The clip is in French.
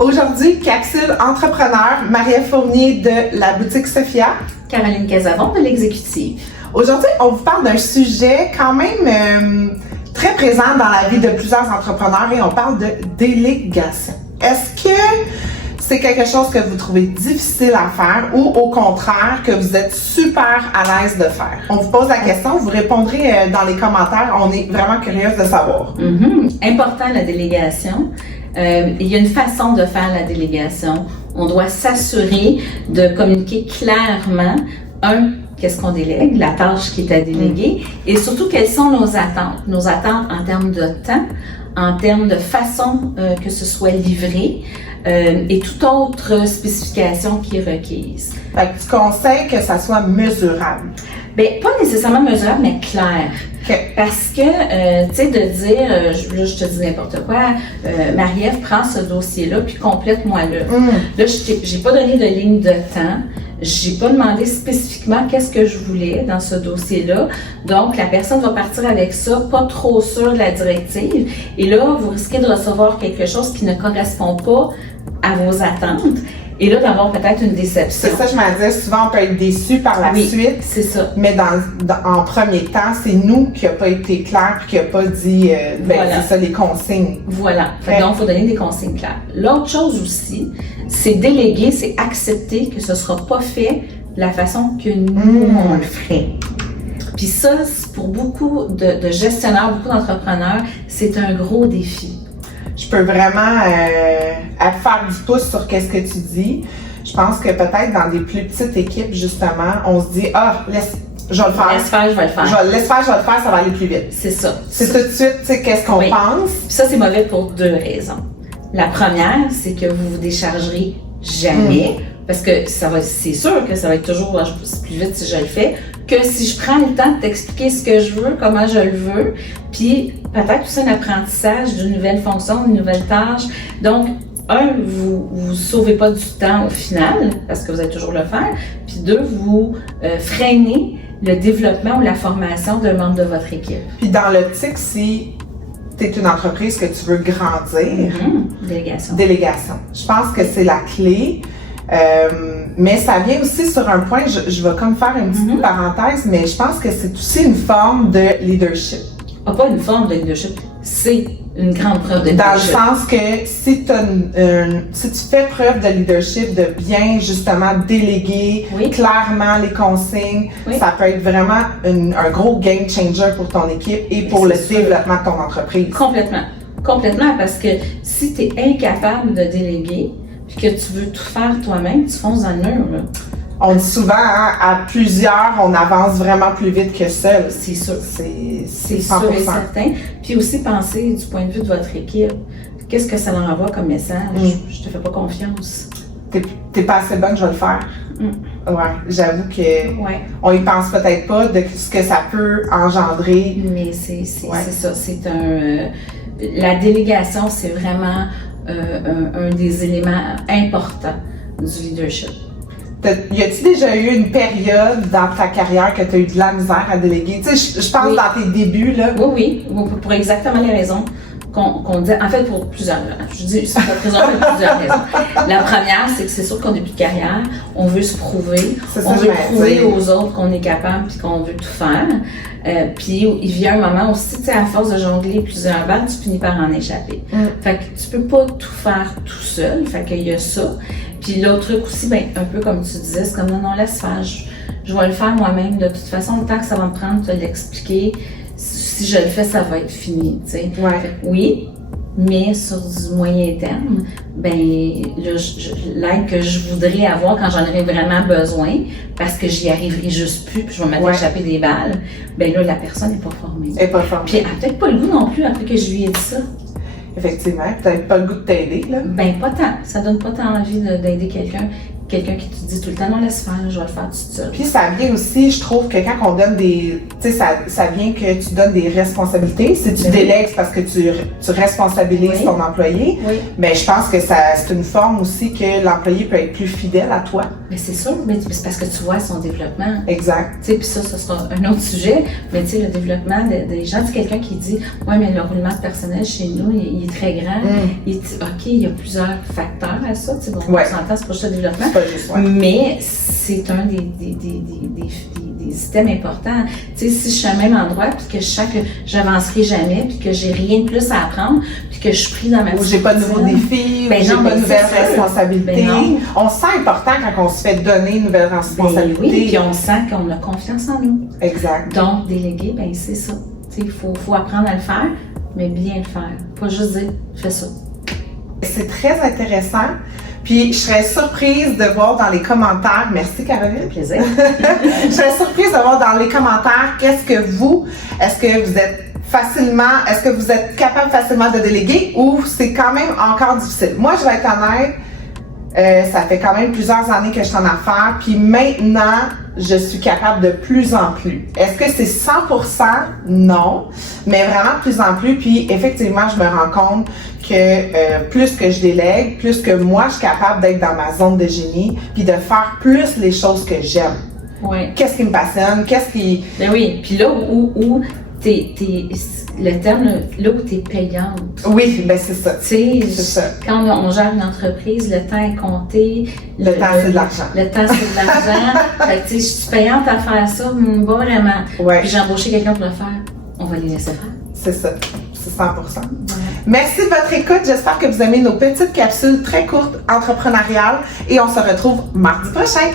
Aujourd'hui, capsule entrepreneur, Marie-Ève Fournier de la boutique Sophia. Caroline Casavon de l'exécutive. Aujourd'hui, on vous parle d'un sujet quand même très présent dans la vie de plusieurs entrepreneurs et on parle de délégation. Est-ce que c'est quelque chose que vous trouvez difficile à faire ou au contraire que vous êtes super à l'aise de faire? On vous pose la question, vous répondrez dans les commentaires, on est vraiment curieuse de savoir. Important la délégation. Il y a une façon de faire la délégation. On doit s'assurer de communiquer clairement, qu'est-ce qu'on délègue, la tâche qui est à déléguer, et surtout quelles sont nos attentes. Nos attentes en termes de temps, en termes de façon que ce soit livré, et toute autre spécification qui est requise. Fait que tu conseilles que ça soit mesurable? Bien, pas nécessairement mesurable, mais clair. Okay. Parce que, tu sais, de dire, là, je te dis n'importe quoi, Marie-Ève, prends ce dossier-là, puis complète-moi-le. Là, j'ai pas donné de ligne de temps. J'ai pas demandé spécifiquement qu'est-ce que je voulais dans ce dossier-là. Donc, la personne va partir avec ça, pas trop sûre de la directive. Et là, vous risquez de recevoir quelque chose qui ne correspond pas à vos attentes. Et là, d'avoir peut-être une déception. C'est ça, je me disais, souvent on peut être déçu par la suite. C'est ça. Mais en premier temps, c'est nous qui n'a pas été clair et qui n'a pas dit, voilà. C'est ça, les consignes. Voilà. Donc, il faut donner des consignes claires. L'autre chose aussi, c'est déléguer, c'est accepter que ce ne sera pas fait de la façon que nous, on le ferait. Puis ça, pour beaucoup de gestionnaires, beaucoup d'entrepreneurs, c'est un gros défi. Je peux vraiment faire du pouce sur qu'est-ce que tu dis. Je pense que peut-être dans des plus petites équipes, justement, on se dit, je vais le faire. Laisse faire, je vais le faire. Je vais le faire, ça va aller plus vite. C'est ça. C'est tout de suite, tu sais, qu'est-ce qu'on pense. Puis ça, c'est mauvais pour deux raisons. La première, c'est que vous vous déchargerez jamais. Parce que c'est sûr que ça va être toujours plus vite si je le fais, que si je prends le temps de t'expliquer ce que je veux, comment je le veux, puis peut-être aussi un apprentissage d'une nouvelle fonction, d'une nouvelle tâche. Donc, vous sauvez pas du temps au final, parce que vous allez toujours le faire, puis deux, vous freinez le développement ou la formation d'un membre de votre équipe. Puis dans l'optique, si tu es une entreprise que tu veux grandir, délégation. Je pense que c'est la clé. Mais ça vient aussi sur un point, je vais comme faire une petite parenthèse, mais je pense que c'est aussi une forme de leadership. Pas une forme de leadership, c'est une grande preuve de leadership. Dans le sens que si tu fais preuve de leadership, de bien justement déléguer clairement les consignes, ça peut être vraiment un gros game changer pour ton équipe et pour le développement de ton entreprise. Complètement, parce que si tu es incapable de déléguer, puis que tu veux tout faire toi-même, tu fonces dans le mur, là. On dit souvent, à plusieurs, on avance vraiment plus vite que seul. C'est sûr. C'est 100%. Sûr et certain. Puis aussi penser du point de vue de votre équipe. Qu'est-ce que ça leur envoie comme message? Je te fais pas confiance. T'es pas assez bonne, je vais le faire. Ouais, j'avoue que on y pense peut-être pas de ce que ça peut engendrer. Mais c'est ça. C'est la délégation, c'est vraiment un des éléments importants du leadership. Y a-t-il déjà eu une période dans ta carrière que tu as eu de la misère à déléguer? Tu sais, je pense dans tes débuts, là. Oui, pour exactement les raisons qu'on dit. En fait, pour plusieurs raisons. Je dis, c'est pour plusieurs raisons. La première, c'est que c'est sûr qu'on n'a plus de carrière. On veut se prouver. On veut prouver aux autres qu'on est capable puis qu'on veut tout faire. Puis il vient un moment aussi, tu sais, à force de jongler plusieurs balles, tu finis par en échapper. Fait que tu peux pas tout faire tout seul. Fait qu'il y a ça. Puis l'autre truc aussi, un peu comme tu disais, c'est comme non, laisse faire. Je vais le faire moi-même. De toute façon, le temps que ça va me prendre de te l'expliquer, si je le fais, ça va être fini, tu sais. Oui, mais sur du moyen terme, l'aide que je voudrais avoir quand j'en aurais vraiment besoin, parce que j'y arriverai juste plus, puis je vais mettre à échapper des balles, là, la personne n'est pas formée. Elle n'est pas formée. Puis elle n'a peut-être pas le goût non plus après que je lui ai dit ça. Effectivement, peut-être pas le goût de t'aider, là. Pas tant. Ça donne pas tant envie d'aider quelqu'un quelqu'un qui te dit tout le temps, non, laisse faire, je vais le faire toute seule. Puis ça vient aussi, je trouve, que quand on donne des... Tu sais, ça vient que tu donnes des responsabilités. Si tu délègues, c'est parce que tu responsabilises ton employé. Oui. Mais je pense que c'est une forme aussi que l'employé peut être plus fidèle à toi. Mais c'est sûr, mais c'est parce que tu vois son développement. Exact. Tu sais, puis ça sera un autre sujet, mais tu sais, le développement des gens, c'est quelqu'un qui dit, ouais, mais le roulement de personnel chez nous, il est très grand. Il dit, OK, il y a plusieurs facteurs à ça, tu sais, bon, on s'entend, c'est pas juste le développement. C'est pas juste, mais c'est un des systèmes importants. Tu sais, si je suis au même endroit, puis que je sens que j'avancerai jamais, puis que j'ai rien de plus à apprendre, puis que je suis prise dans ma ou j'ai pas de nouveaux défis, ou j'ai pas de nouvelles responsabilités. On se sent important quand on se fait donner une nouvelle responsabilité. Oui, puis on sent qu'on a confiance en nous. Exact. Donc, déléguer, ben c'est ça. Tu sais, il faut apprendre à le faire, mais bien le faire. Pas juste dire, fais ça. C'est très intéressant. Puis, je serais surprise de voir dans les commentaires, merci Caroline. Plaisir. Je serais surprise de voir dans les commentaires est-ce que vous êtes capable facilement de déléguer ou c'est quand même encore difficile. Moi, je vais être honnête, ça fait quand même plusieurs années que je suis en affaires, puis maintenant, je suis capable de plus en plus. Est-ce que c'est 100%? Non, mais vraiment de plus en plus, puis effectivement, je me rends compte que plus que je délègue, plus que moi, je suis capable d'être dans ma zone de génie, puis de faire plus les choses que j'aime. Oui. Qu'est-ce qui me passionne? Qu'est-ce qui... Ben oui, puis là où le terme, là où t'es payante. Oui, ben c'est ça. Tu sais, c'est ça. Quand on gère une entreprise, le temps est compté. Le temps, c'est de l'argent. Le temps, c'est de l'argent. Fait que, tu sais, je suis payante à faire ça, pas vraiment. Ouais. Puis j'ai embauché quelqu'un pour le faire. On va les laisser faire. C'est ça. C'est 100%. Ouais. Merci de votre écoute. J'espère que vous aimez nos petites capsules très courtes entrepreneuriales et on se retrouve mardi prochain.